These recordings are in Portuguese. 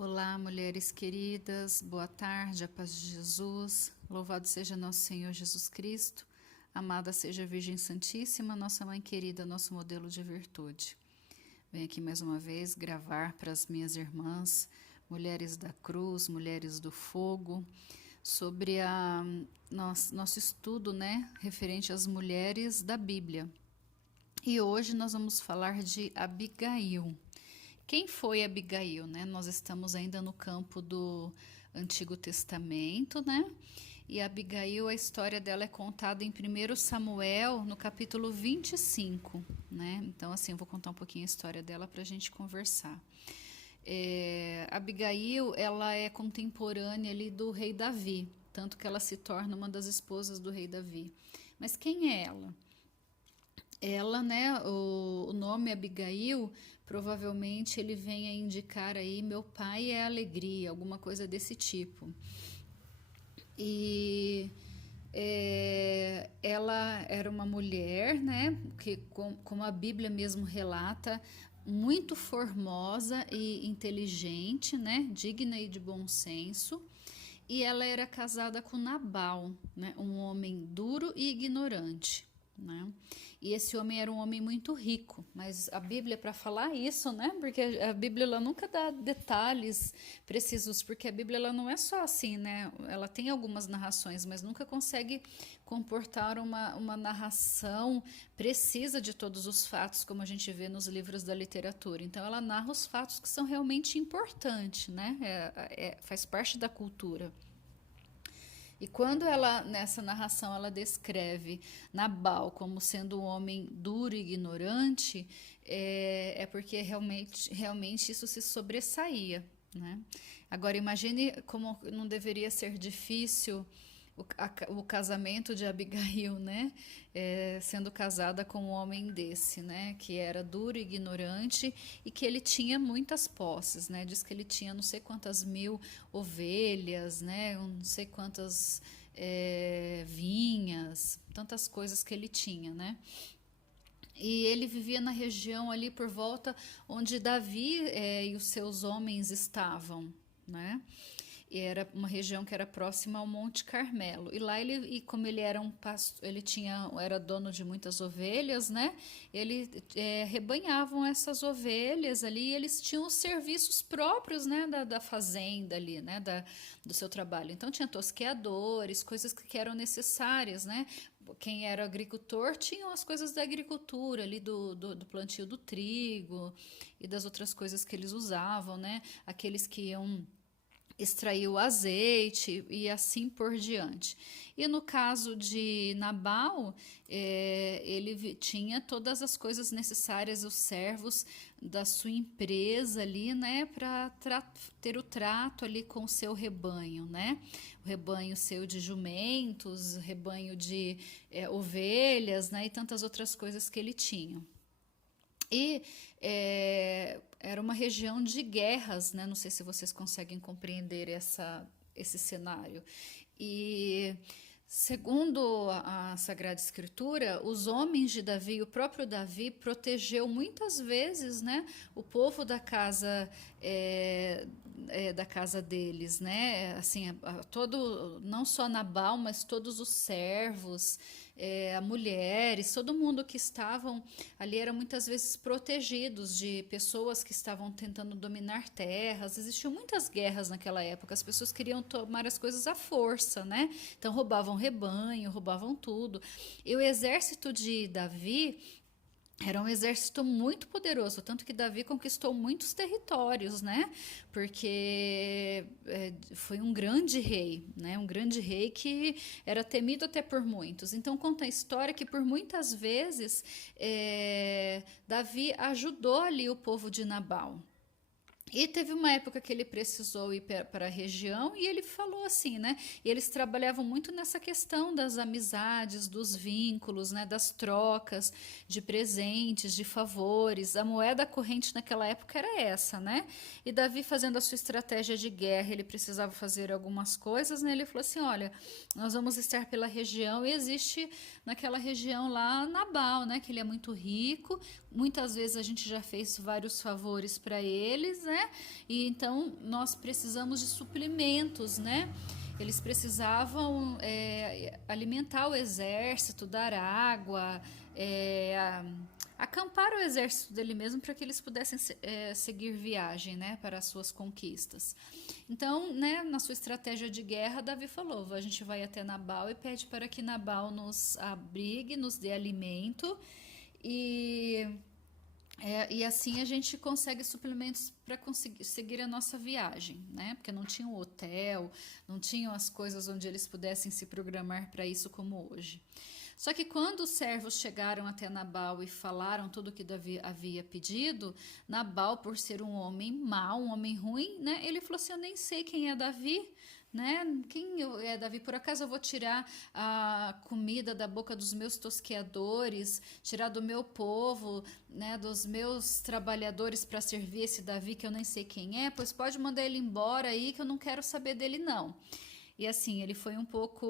Olá, mulheres queridas, boa tarde, a paz de Jesus. Louvado seja nosso Senhor Jesus Cristo. Amada seja a Virgem Santíssima, nossa mãe querida, nosso modelo de virtude. Venho aqui mais uma vez gravar para as minhas irmãs, mulheres da cruz, mulheres do fogo, sobre nosso estudo, referente às mulheres da Bíblia. E hoje nós vamos falar de Abigail. Quem foi Abigail, né? Nós estamos ainda no campo do Antigo Testamento, né? E Abigail, a história dela é contada em 1 Samuel, no capítulo 25, né? Então, assim, eu vou contar um pouquinho a história dela para a gente conversar. Abigail, ela é contemporânea ali do rei Davi, tanto que ela se torna uma das esposas do rei Davi. Mas quem é ela? Ela, né, o nome Abigail, provavelmente ele vem a indicar aí, meu pai é alegria, alguma coisa desse tipo. E ela era uma mulher, né, que como a Bíblia mesmo relata, muito formosa e inteligente, né, digna e de bom senso. E ela era casada com Nabal, né, um homem duro e ignorante. Né? E esse homem era um homem muito rico, mas a Bíblia, para falar isso, né? Porque a Bíblia ela nunca dá detalhes precisos, porque a Bíblia ela não é só assim, né? Ela tem algumas narrações, mas nunca consegue comportar uma narração precisa de todos os fatos, como a gente vê nos livros da literatura. Então, ela narra os fatos que são realmente importantes, né? Faz parte da cultura. E quando ela, nessa narração, ela descreve Nabal como sendo um homem duro e ignorante, é porque realmente isso se sobressaía, né? Agora, imagine como não deveria ser difícil o casamento de Abigail, né? Sendo casada com um homem desse, né? Que era duro e ignorante e que ele tinha muitas posses, né? Diz que ele tinha não sei quantas mil ovelhas, né? Não sei quantas vinhas, tantas coisas que ele tinha, né? E ele vivia na região ali por volta onde Davi e os seus homens estavam, né? E era uma região que era próxima ao Monte Carmelo. E lá como ele era um pastor, era dono de muitas ovelhas, né? Ele rebanhavam essas ovelhas ali. E eles tinham os serviços próprios, né, da fazenda ali, né, do seu trabalho. Então tinha tosqueadores, coisas que eram necessárias, né? Quem era agricultor tinham as coisas da agricultura ali do plantio do trigo e das outras coisas que eles usavam, né? Aqueles que iam extrair o azeite e assim por diante. E no caso de Nabal, ele tinha todas as coisas necessárias, os servos da sua empresa ali, né, para ter o trato ali com o seu rebanho, né? O rebanho seu de jumentos, rebanho de ovelhas, né, e tantas outras coisas que ele tinha. E era uma região de guerras, né? Não sei se vocês conseguem compreender esse cenário. E segundo a Sagrada Escritura, os homens de Davi, o próprio Davi protegeu muitas vezes, né, o povo da casa deles, né? Assim, todo, não só Nabal, mas todos os servos, mulheres, todo mundo que estavam ali eram muitas vezes protegidos de pessoas que estavam tentando dominar terras. Existiam muitas guerras naquela época, as pessoas queriam tomar as coisas à força, né? Então roubavam rebanho, roubavam tudo. E o exército de Davi era um exército muito poderoso, tanto que Davi conquistou muitos territórios, né? Porque foi um grande rei, né? Um grande rei que era temido até por muitos. Então conta a história que por muitas vezes Davi ajudou ali o povo de Nabal. E teve uma época que ele precisou ir para a região e ele falou assim, né? E eles trabalhavam muito nessa questão das amizades, dos vínculos, né? Das trocas de presentes, de favores. A moeda corrente naquela época era essa, né? E Davi fazendo a sua estratégia de guerra, ele precisava fazer algumas coisas, né? Ele falou assim, olha, nós vamos estar pela região e existe naquela região lá Nabal, né? Que ele é muito rico. Muitas vezes a gente já fez vários favores para eles, né? né? E então nós precisamos de suprimentos, né? Eles precisavam alimentar o exército, dar água, acampar o exército dele mesmo para que eles pudessem seguir viagem, né, para as suas conquistas. Então, né, na sua estratégia de guerra, Davi falou: a gente vai até Nabal e pede para que Nabal nos abrigue, nos dê alimento e e assim a gente consegue suplementos para conseguir seguir a nossa viagem, né? Porque não tinha um hotel, não tinham as coisas onde eles pudessem se programar para isso como hoje. Só que quando os servos chegaram até Nabal e falaram tudo o que Davi havia pedido, Nabal, por ser um homem mau, um homem ruim, né? Ele falou assim: eu nem sei quem é Davi, né? Quem é Davi? Por acaso eu vou tirar a comida da boca dos meus tosqueadores, tirar do meu povo, né, dos meus trabalhadores para servir esse Davi que eu nem sei quem é? Pois pode mandar ele embora aí que eu não quero saber dele não. E assim, ele foi um pouco.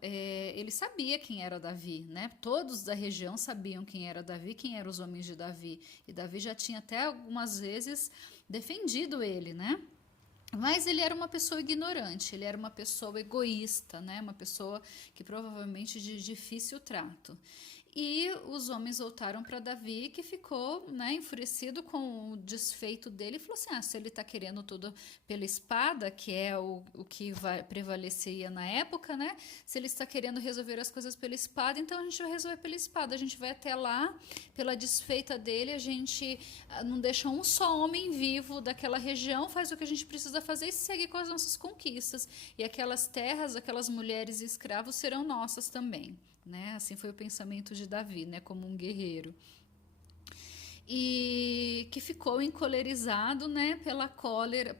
Ele sabia quem era Davi, né? Todos da região sabiam quem era Davi, quem eram os homens de Davi. E Davi já tinha até algumas vezes defendido ele, né? Mas ele era uma pessoa ignorante, ele era uma pessoa egoísta, né? Uma pessoa que provavelmente de difícil trato. E os homens voltaram para Davi, que ficou, né, enfurecido com o desfeito dele, e falou assim: se ele está querendo tudo pela espada, que é o que prevalecia na época, né? Se ele está querendo resolver as coisas pela espada, então a gente vai resolver pela espada. A gente vai até lá, pela desfeita dele, a gente não deixa um só homem vivo daquela região, faz o que a gente precisa fazer e segue com as nossas conquistas. E aquelas terras, aquelas mulheres e escravos serão nossas também. Né? Assim foi o pensamento de Davi, né? Como um guerreiro. E que ficou encolerizado, né? Pela cólera,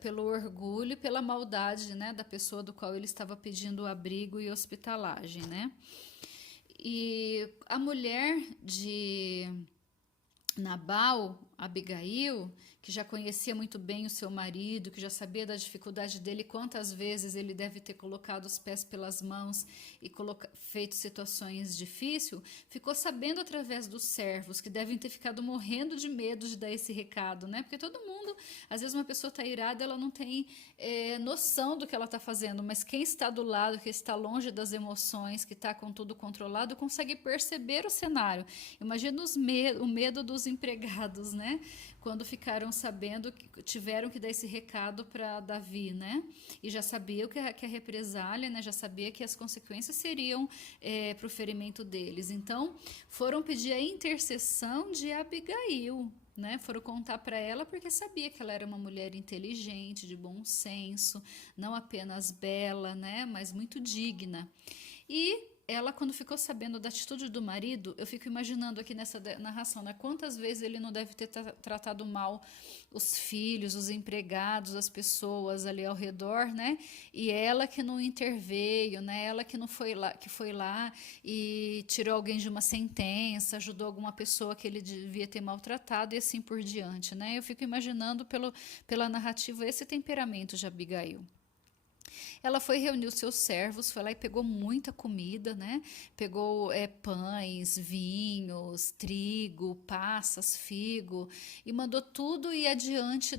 pelo orgulho e pela maldade, né? Da pessoa do qual ele estava pedindo abrigo e hospitalagem, né? E a mulher de Nabal, Abigail, que já conhecia muito bem o seu marido, que já sabia da dificuldade dele, quantas vezes ele deve ter colocado os pés pelas mãos e feito situações difíceis, ficou sabendo através dos servos, que devem ter ficado morrendo de medo de dar esse recado, né? Porque todo mundo, às vezes uma pessoa está irada, ela não tem noção do que ela está fazendo, mas quem está do lado, que está longe das emoções, que está com tudo controlado, consegue perceber o cenário. Imagina o medo dos empregados, né? Quando ficaram sabendo que tiveram que dar esse recado para Davi, né? E já sabia que a represália, né? Já sabia que as consequências seriam para o ferimento deles. Então, foram pedir a intercessão de Abigail, né? Foram contar para ela porque sabia que ela era uma mulher inteligente, de bom senso, não apenas bela, né? Mas muito digna. E ela, quando ficou sabendo da atitude do marido, eu fico imaginando aqui nessa narração, né? Quantas vezes ele não deve ter tratado mal os filhos, os empregados, as pessoas ali ao redor, né? E ela que não interveio, né? Ela que não foi lá, que foi lá e tirou alguém de uma sentença, ajudou alguma pessoa que ele devia ter maltratado e assim por diante, né? Eu fico imaginando pela narrativa esse temperamento de Abigail. Ela foi reunir os seus servos, foi lá e pegou muita comida, né? Pegou pães, vinhos, trigo, passas, figo, e mandou tudo ir adiante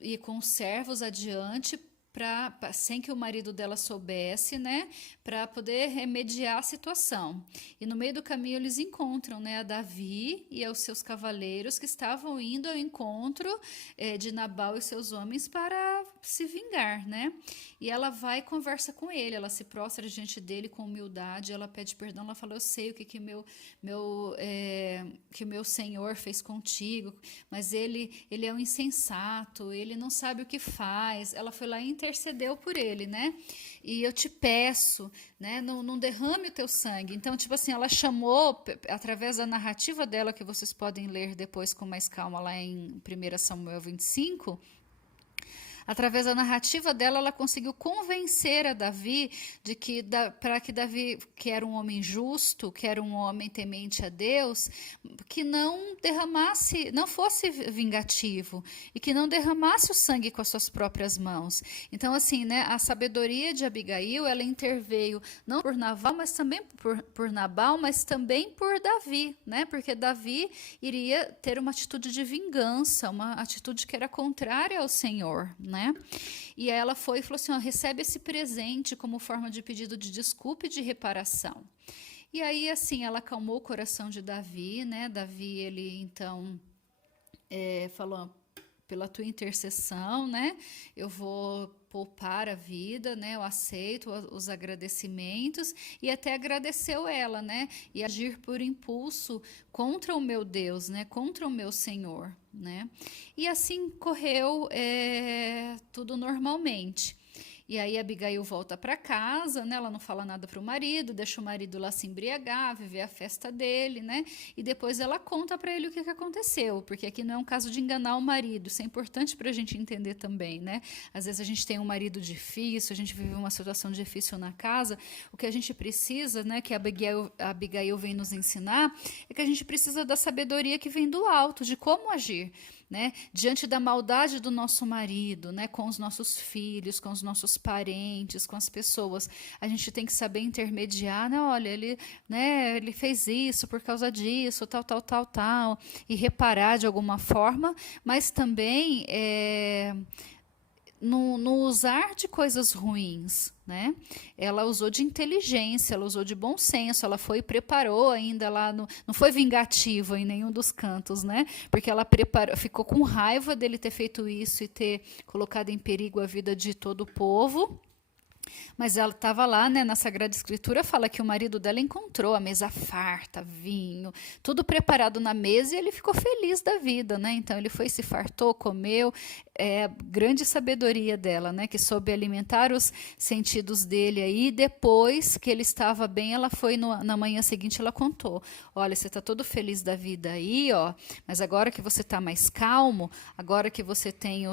e com os servos adiante, sem que o marido dela soubesse, né, para poder remediar a situação. E no meio do caminho eles encontram, né, a Davi e aos seus cavaleiros que estavam indo ao encontro de Nabal e seus homens para se vingar, né? E ela vai e conversa com ele, ela se prostra diante dele com humildade, ela pede perdão, ela fala: eu sei o que meu senhor fez contigo, mas ele é um insensato, ele não sabe o que faz. Ela foi lá e intercedeu por ele, né? E eu te peço, né? Não derrame o teu sangue. Então, tipo assim, ela chamou, através da narrativa dela, que vocês podem ler depois com mais calma lá em 1 Samuel 25, através da narrativa dela, ela conseguiu convencer a Davi de que para que Davi, que era um homem justo, que era um homem temente a Deus, que não derramasse, não fosse vingativo e que não derramasse o sangue com as suas próprias mãos. Então, assim, né, a sabedoria de Abigail, ela interveio não por Nabal, mas também por Nabal, mas também por Davi, né? Porque Davi iria ter uma atitude de vingança, uma atitude que era contrária ao Senhor, né? E ela foi e falou assim, ó, recebe esse presente como forma de pedido de desculpa e de reparação. E aí, assim, ela acalmou o coração de Davi, né? Davi, ele, então, falou, pela tua intercessão, né? Eu vou poupar a vida, né? Eu aceito os agradecimentos e até agradeceu ela, né? E agir por impulso contra o meu Deus, né? Contra o meu Senhor, né? E assim correu tudo normalmente. E aí Abigail volta para casa, né? Ela não fala nada para o marido, deixa o marido lá se embriagar, viver a festa dele, né? E depois ela conta para ele o que aconteceu, porque aqui não é um caso de enganar o marido, isso é importante para a gente entender também, né? Às vezes a gente tem um marido difícil, a gente vive uma situação difícil na casa, o que a gente precisa, né? Que a Abigail vem nos ensinar, é que a gente precisa da sabedoria que vem do alto, de como agir, né? Diante da maldade do nosso marido, né? Com os nossos filhos, com os nossos parentes, com as pessoas, a gente tem que saber intermediar, né? Olha, ele fez isso por causa disso, tal, e reparar de alguma forma, mas também no usar de coisas ruins, né? Ela usou de inteligência, ela usou de bom senso, ela foi e preparou ainda lá, não foi vingativa em nenhum dos cantos, né? Porque ela ficou com raiva dele ter feito isso e ter colocado em perigo a vida de todo o povo. Mas ela estava lá, né, na Sagrada Escritura, fala que o marido dela encontrou a mesa farta, vinho, tudo preparado na mesa e ele ficou feliz da vida, né? Então ele foi, se fartou, comeu, grande sabedoria dela, né, que soube alimentar os sentidos dele aí. Depois que ele estava bem, ela foi na manhã seguinte, ela contou, olha, você está todo feliz da vida aí, ó, mas agora que você está mais calmo, agora que você tem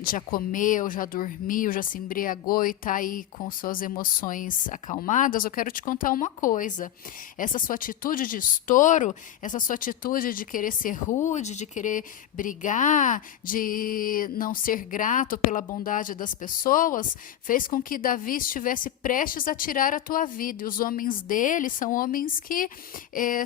já comeu, já dormiu, já se embriagou e está aí com suas emoções acalmadas, eu quero te contar uma coisa. Essa sua atitude de estouro, essa sua atitude de querer ser rude, de querer brigar, de não ser grato pela bondade das pessoas, fez com que Davi estivesse prestes a tirar a tua vida. E os homens dele são homens que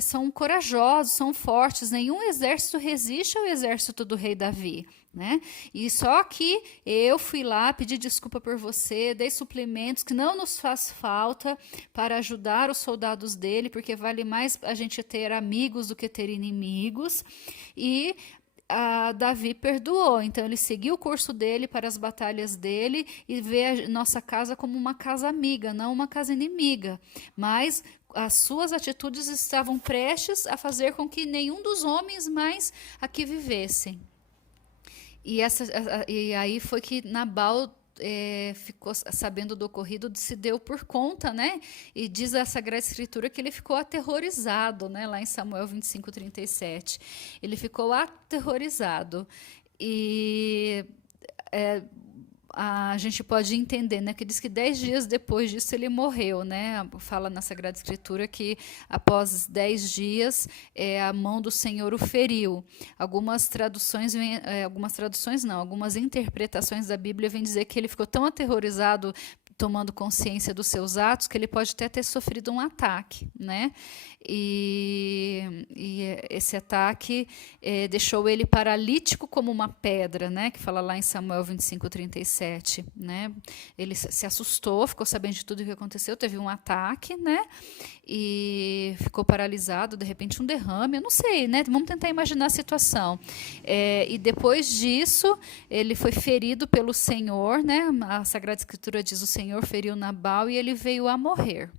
são corajosos, são fortes. Nenhum exército resiste ao exército do rei Davi, né? E só que eu fui lá, pedi desculpa por você, dei suplementos que não nos faz falta para ajudar os soldados dele, porque vale mais a gente ter amigos do que ter inimigos. E Davi perdoou, então ele seguiu o curso dele para as batalhas dele e vê a nossa casa como uma casa amiga, não uma casa inimiga. Mas as suas atitudes estavam prestes a fazer com que nenhum dos homens mais aqui vivessem. E aí foi que Nabal ficou sabendo do ocorrido, se deu por conta, né? E diz a Sagrada Escritura que ele ficou aterrorizado, né? Lá em Samuel 25:37. Ele ficou aterrorizado. E a gente pode entender, né, que diz que 10 dias depois disso ele morreu, né? Fala na Sagrada Escritura que após 10 dias a mão do Senhor o feriu. Algumas traduções não, algumas interpretações da Bíblia vêm dizer que ele ficou tão aterrorizado tomando consciência dos seus atos, que ele pode até ter sofrido um ataque, né? E esse ataque deixou ele paralítico como uma pedra, né? Que fala lá em Samuel 25:37, né? Ele se assustou, ficou sabendo de tudo o que aconteceu, teve um ataque, né? E ficou paralisado, de repente um derrame, eu não sei, né? Vamos tentar imaginar a situação. E depois disso, ele foi ferido pelo Senhor, né? A Sagrada Escritura diz: o Senhor feriu Nabal e ele veio a morrer.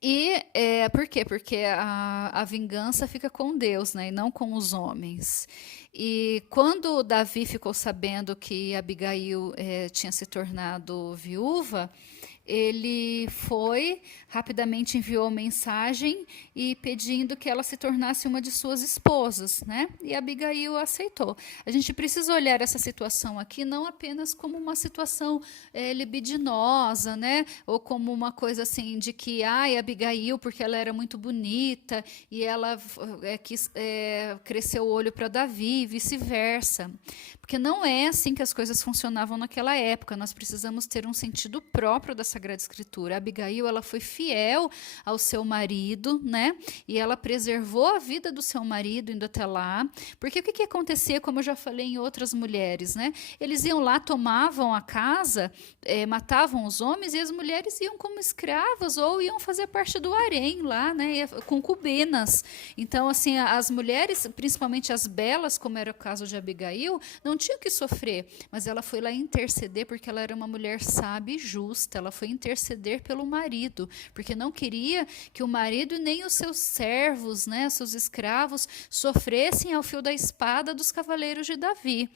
E por quê? Porque a vingança fica com Deus, né, e não com os homens. E quando Davi ficou sabendo que Abigail tinha se tornado viúva, ele foi, rapidamente enviou mensagem e pedindo que ela se tornasse uma de suas esposas, né? E Abigail aceitou. A gente precisa olhar essa situação aqui não apenas como uma situação libidinosa, né? Ou como uma coisa assim de que, ai, Abigail, porque ela era muito bonita e ela quis crescer o olho para Davi, e vice-versa. Porque não é assim que as coisas funcionavam naquela época. Nós precisamos ter um sentido próprio da Sagrada Escritura. A Abigail, ela foi fiel ao seu marido, né? E ela preservou a vida do seu marido indo até lá. Porque o que acontecia, como eu já falei em outras mulheres, né? Eles iam lá, tomavam a casa, matavam os homens e as mulheres iam como escravas ou iam fazer parte do harém lá, né? Concubinas. Então, assim, as mulheres, principalmente as belas, como era o caso de Abigail, não tinham que sofrer, mas ela foi lá interceder porque ela era uma mulher sábia e justa. Ela foi interceder pelo marido, porque não queria que o marido nem os seus servos, né, seus escravos, sofressem ao fio da espada dos cavaleiros de Davi.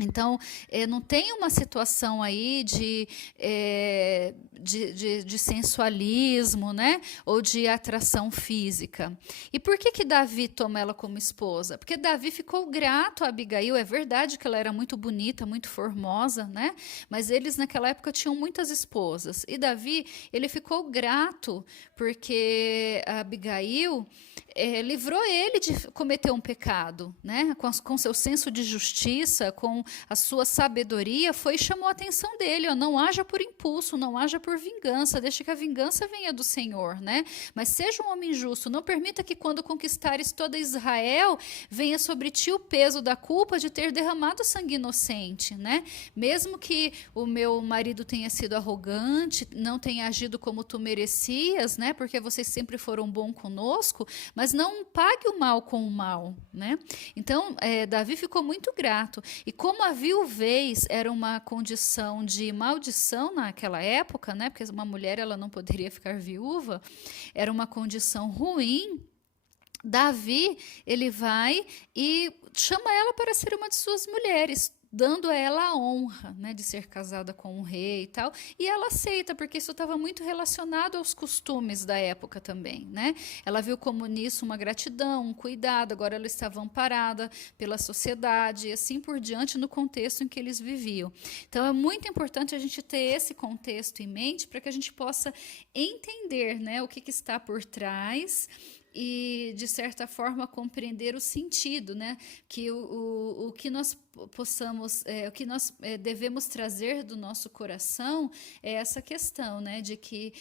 Então, não tem uma situação aí de sensualismo, né? Ou de atração física. E por que Davi toma ela como esposa? Porque Davi ficou grato a Abigail. É verdade que ela era muito bonita, muito formosa, né? Mas eles naquela época tinham muitas esposas. E Davi, ele ficou grato porque a Abigail livrou ele de cometer um pecado, né? Com seu senso de justiça, com a sua sabedoria, foi e chamou a atenção dele, ó, não haja por impulso, não haja por vingança, deixa que a vingança venha do Senhor, né? Mas seja um homem justo, não permita que quando conquistares toda Israel, venha sobre ti o peso da culpa de ter derramado sangue inocente, né? Mesmo que o meu marido tenha sido arrogante, não tenha agido como tu merecias, né? Porque vocês sempre foram bons conosco, mas não pague o mal com o mal, né? Então, Davi ficou muito grato. E como a viuvez era uma condição de maldição naquela época, né? Porque uma mulher ela não poderia ficar viúva, era uma condição ruim. Davi, ele vai e chama ela para ser uma de suas mulheres, dando a ela a honra, né, de ser casada com um rei e tal, e ela aceita, porque isso estava muito relacionado aos costumes da época também, né? Ela viu como nisso uma gratidão, um cuidado, agora ela estava amparada pela sociedade e assim por diante no contexto em que eles viviam. Então é muito importante a gente ter esse contexto em mente para que a gente possa entender, né, o que está por trás e, de certa forma, compreender o sentido, né? Que o que nós possamos, o que nós devemos trazer do nosso coração é essa questão, né? De que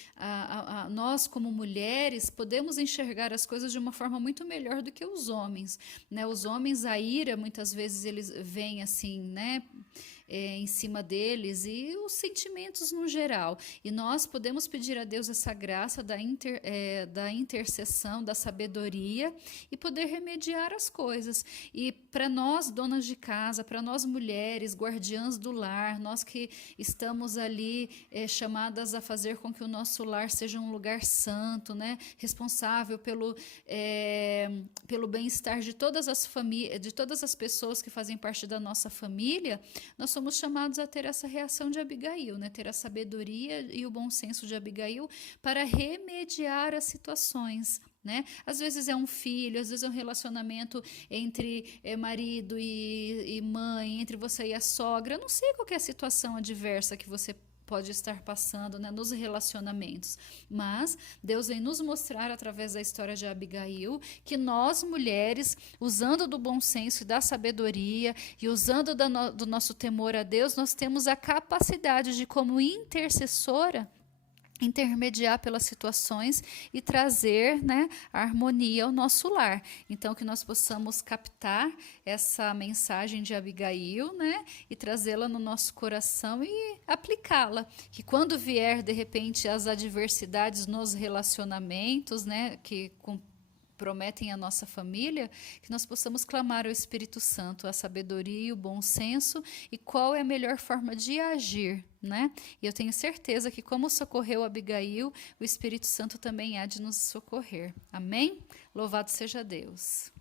nós, como mulheres, podemos enxergar as coisas de uma forma muito melhor do que os homens, né? Os homens, a ira, muitas vezes, eles vêm assim, né? Em cima deles e os sentimentos no geral. E nós podemos pedir a Deus essa graça da intercessão, da sabedoria e poder remediar as coisas. E para nós, donas de casa, para nós mulheres, guardiãs do lar, nós que estamos ali chamadas a fazer com que o nosso lar seja um lugar santo, né? Responsável pelo bem-estar de todas as famílias, de todas as pessoas que fazem parte da nossa família, nós somos chamados a ter essa reação de Abigail, né? Ter a sabedoria e o bom senso de Abigail para remediar as situações, né? Às vezes é um filho, às vezes é um relacionamento entre marido e mãe, entre você e a sogra. Eu não sei qual é a situação adversa que você pode estar passando, né, nos relacionamentos, mas Deus vem nos mostrar através da história de Abigail que nós mulheres, usando do bom senso e da sabedoria e usando do nosso temor a Deus, nós temos a capacidade de, como intercessora, intermediar pelas situações e trazer, né, a harmonia ao nosso lar. Então, que nós possamos captar essa mensagem de Abigail, né, e trazê-la no nosso coração e aplicá-la. Que quando vier, de repente, as adversidades nos relacionamentos, né, que prometem a nossa família, que nós possamos clamar ao Espírito Santo a sabedoria e o bom senso e qual é a melhor forma de agir, né? E eu tenho certeza que, como socorreu Abigail, o Espírito Santo também há de nos socorrer. Amém? Louvado seja Deus.